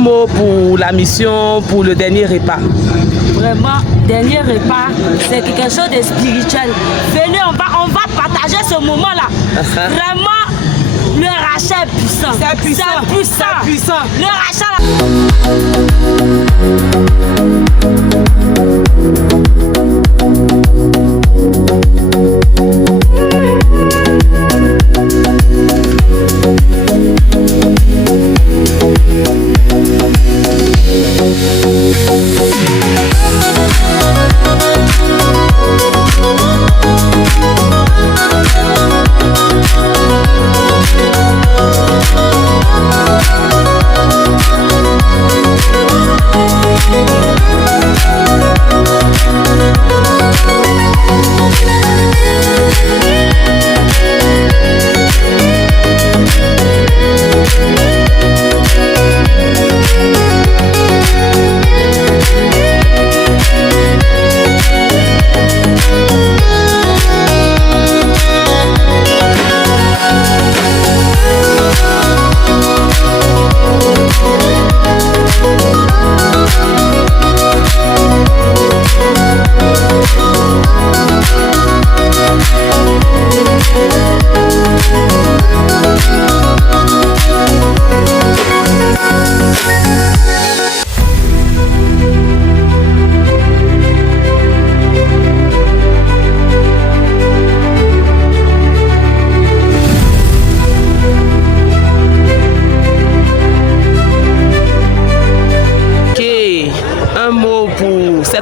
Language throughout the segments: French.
mot pour la mission, pour le dernier repas. Vraiment, dernier repas, c'est quelque chose de spirituel. Venez, on va partager ce moment-là. Vraiment, le rachat est puissant. C'est puissant. C'est puissant. C'est puissant. Le rachat là.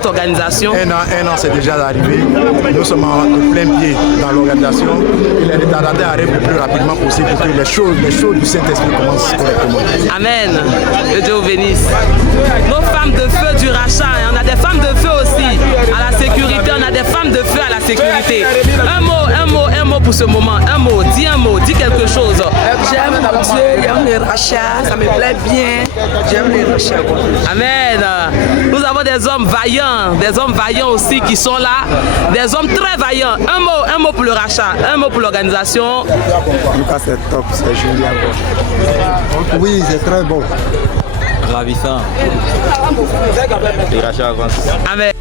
Organisation. Un an c'est déjà arrivé. Nous sommes en plein pied dans l'organisation. Il est retardé arrive le plus rapidement possible pour que les choses du Saint-Esprit commencent correctement. Amen. Que Dieu vous bénisse. Nos femmes de feu du rachat, on a des femmes de feu aussi à la sécurité, on a des femmes de feu à la sécurité. Un mot pour ce moment. Un mot, dis quelque chose. J'aime Dieu, j'aime les rachats, ça me plaît bien. J'aime les rachats. Amen. Nous avons des hommes vaillants aussi qui sont là, des hommes très vaillants. Un mot pour le rachat, un mot pour l'organisation. Lucas, c'est top, c'est génial. Oui, c'est très bon. Ravissant. Les rachats avancent. Amen.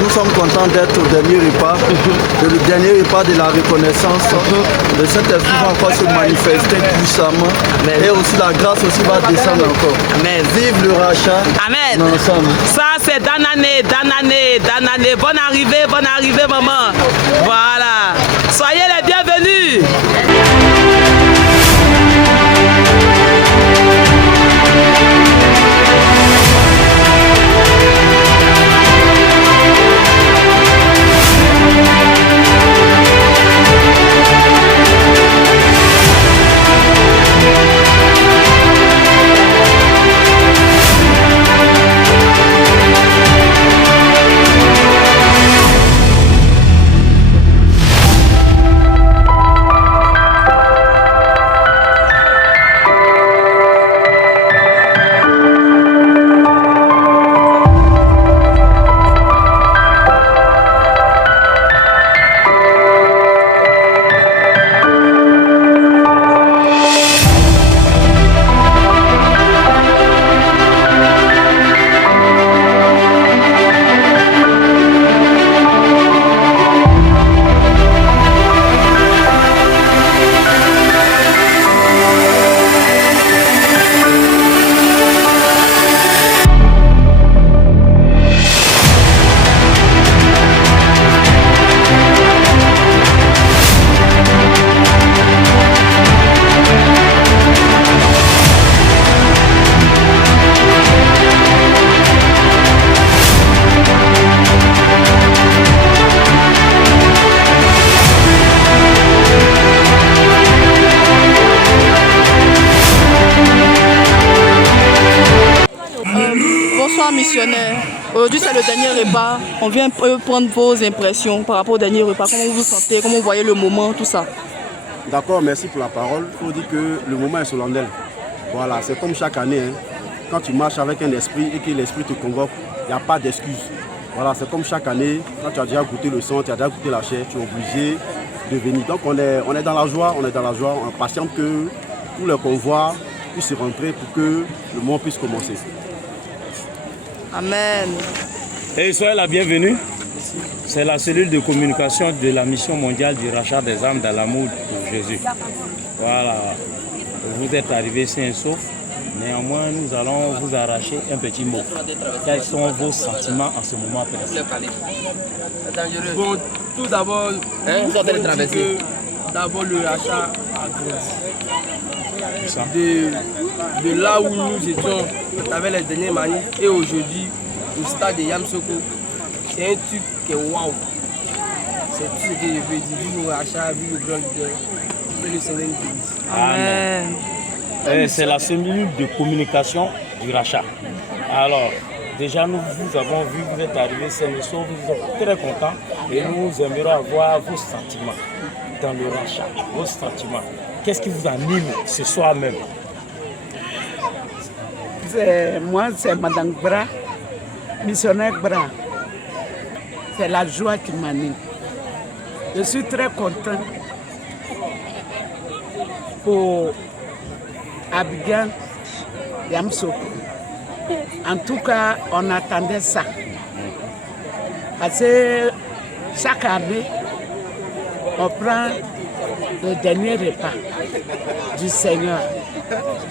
Nous sommes contents d'être au dernier repas, le dernier repas de la reconnaissance. Le Saint-Esprit va encore se manifester puissamment. Et aussi la grâce aussi va descendre encore. Amen. Vive le rachat. Amen. Ensemble. Ça c'est d'année. Bonne arrivée maman. Voilà. Soyez les bienvenus. Bonsoir missionnaire. Aujourd'hui c'est le dernier repas. On vient prendre vos impressions par rapport au dernier repas. Comment vous vous sentez, comment vous voyez le moment, tout ça. D'accord, merci pour la parole. Il faut dire que le moment est solennel. Voilà, c'est comme chaque année. Hein. Quand tu marches avec un esprit et que l'esprit te convoque, il n'y a pas d'excuse. Voilà, c'est comme chaque année. Quand tu as déjà goûté le sang, tu as déjà goûté la chair, tu es obligé de venir. Donc on est dans la joie, on patiente que tous les convois puissent rentrer pour que le monde puisse commencer. Amen. Et soyez la bienvenue. C'est la cellule de communication de la mission mondiale du rachat des âmes dans l'amour pour Jésus. Voilà, vous êtes arrivés sains et saufs. Néanmoins, nous allons vous arracher un petit mot. Quels sont vos sentiments en ce moment précis? Bon, tout d'abord, d'abord le rachat a grandi. De là où nous étions avec les dernières manifs et aujourd'hui au stade de Yamsoko, c'est un truc qui est waouh. C'est tout ce que je peux dire. Vive le rachat, vive le grand leader, vive le Seigneur. Amen. C'est la cellule de communication du rachat. Alors, déjà nous vous avons vu, vous êtes arrivés sains et saufs, nous sommes très contents et nous aimerions avoir vos sentiments dans le rachat, vos sentiments. Qu'est-ce qui vous anime ce soir même? Moi, c'est Madame Bra, missionnaire Bra. C'est la joie qui m'anime. Je suis très content pour Abidjan, Yamsoko. En tout cas, on attendait ça. Parce que chaque année, on prend le dernier repas du Seigneur.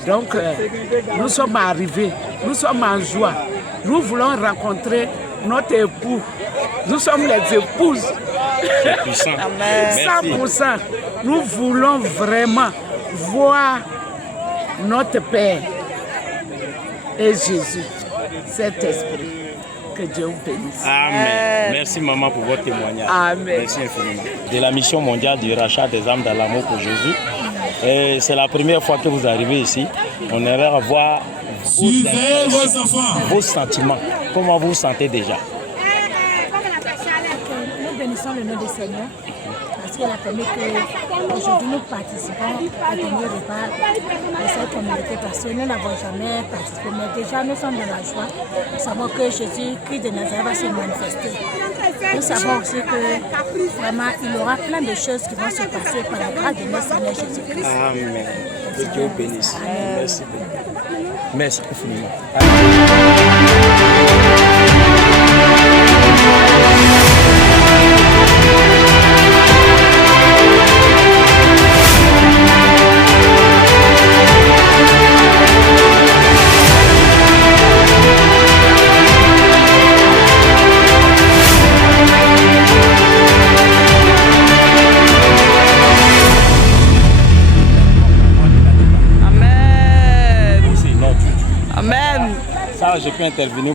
Donc, nous sommes arrivés, nous sommes en joie. Nous voulons rencontrer notre époux. Nous sommes les épouses. 100%. Nous voulons vraiment voir notre Père et Jésus, cet esprit. Que Dieu vous bénisse. Amen. Merci maman pour votre témoignage. Amen. Merci infiniment. De la mission mondiale du rachat des âmes dans l'amour pour Jésus. C'est la première fois que vous arrivez ici. On aimerait avoir vos sentiments. Comment vous vous sentez déjà? Nous bénissons le nom du Seigneur parce qu'il a permis qu'aujourd'hui nous participons au dernier repas de cette communauté parce que nous n'avons jamais participé. Mais déjà nous sommes dans la joie. Nous savons que Jésus-Christ de Nazareth va se manifester. Nous savons aussi que vraiment il y aura plein de choses qui vont se passer par la grâce de notre Seigneur Jésus-Christ. Amen. Que Dieu vous bénisse. Merci beaucoup. Merci infiniment. Amen. Ça, je peux intervenir.